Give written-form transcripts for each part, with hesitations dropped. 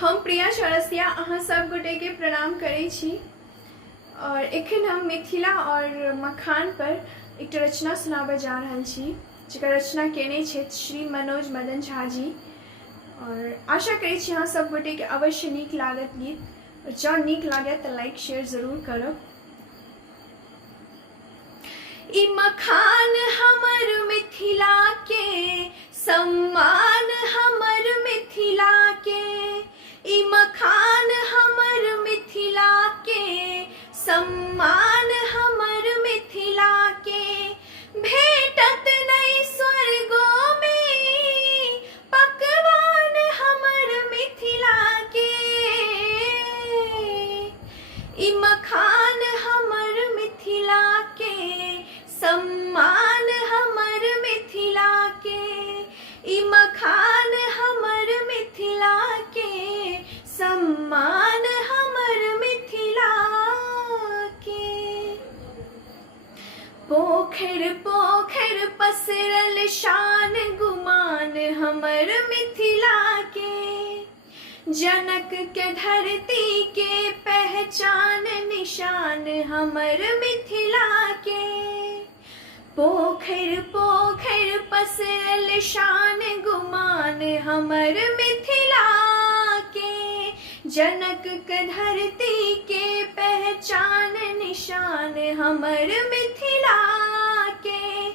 हम प्रिया चौरसिया अहाँ सब गोटे के प्रणाम करै छी और एखन हम मिथिला और मखान पर एक रचना सुनाबे जा रहल छी जेकर रचना केने छथि श्री मनोज मदन झा जी। और आशा करै छी अहाँ सब गोटे के अवश्य नीक लागत गीत, और जँ नीक लागे तो लाइक शेयर जरूर करब। ई मखान हमर मिथिला के सम्मान, हमर मिथिला के ई मखान हमर मिथिला के सम्मान, हमर मिथिला के भेटत नहीं स्वर्गो में पकवान, हमर मिथिला के ई मखान हमर मिथिला के सम्मान, हमर मिथिला के ई मखान हमर मिथिला के सम्मान, हमर मिथिला के। पोखर पोखर पसरल शान गुमान, हमर मिथिला के जनक के धरती के पहचान निशान, हमर मिथिला के। पोखर पोखर पसरल शान गुमान, हमर मिथिला के जनक के धरती के पहचान निशान, हमर मिथिला के।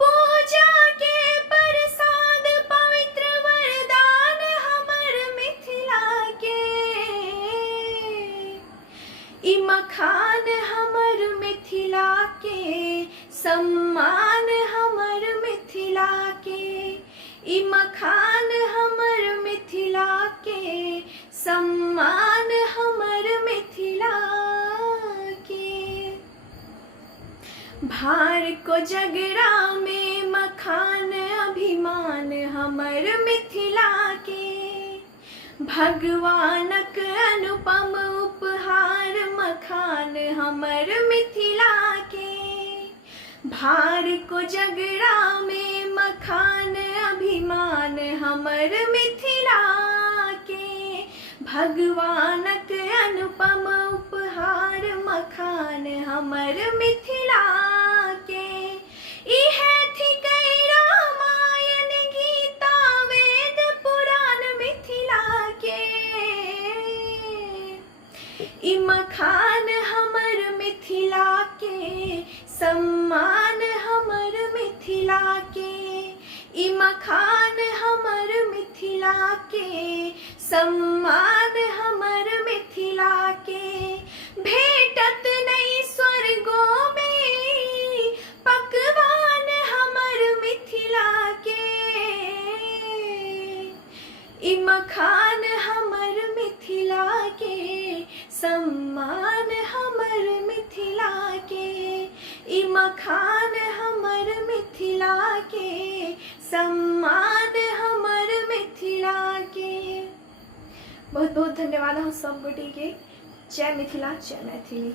पूजा के प्रसाद पवित्र वरदान, हमर मिथिला के ई मखान हमर मिथिला के सम्मान, हमर मिथिला के ई मखान हमर मिथिला के सम्मान, हमर मिथिला के। भार को जगरा में मखान अभिमान, हमर मिथिला के भगवानक अनुपम उपहार मखान, हमर मिथिला के। भार को जगरा में मखान अभिमान, हमर मिथिला के भगवानक अनुपम उपहार मखान, हमर मिथिला के। इहे थिकै रामायण गीता वेद पुराण मिथिला के ई मखान हमर मिथिला के सम्मान, हमर मिथिला के ई मखान हमर मिथिला के सम्मान, हमर मिथिला के भेटत नहीं स्वर्गो में पकवान, हमर मिथिला के ई मखान हमर मिथिला के सम्मान, हमर मिथिला के ई मखान हमर मिथिला के सम्मान, हमर मिथिला के। बहुत बहुत धन्यवाद हम सब गोटे के। जय मिथिला, जय मैथिली।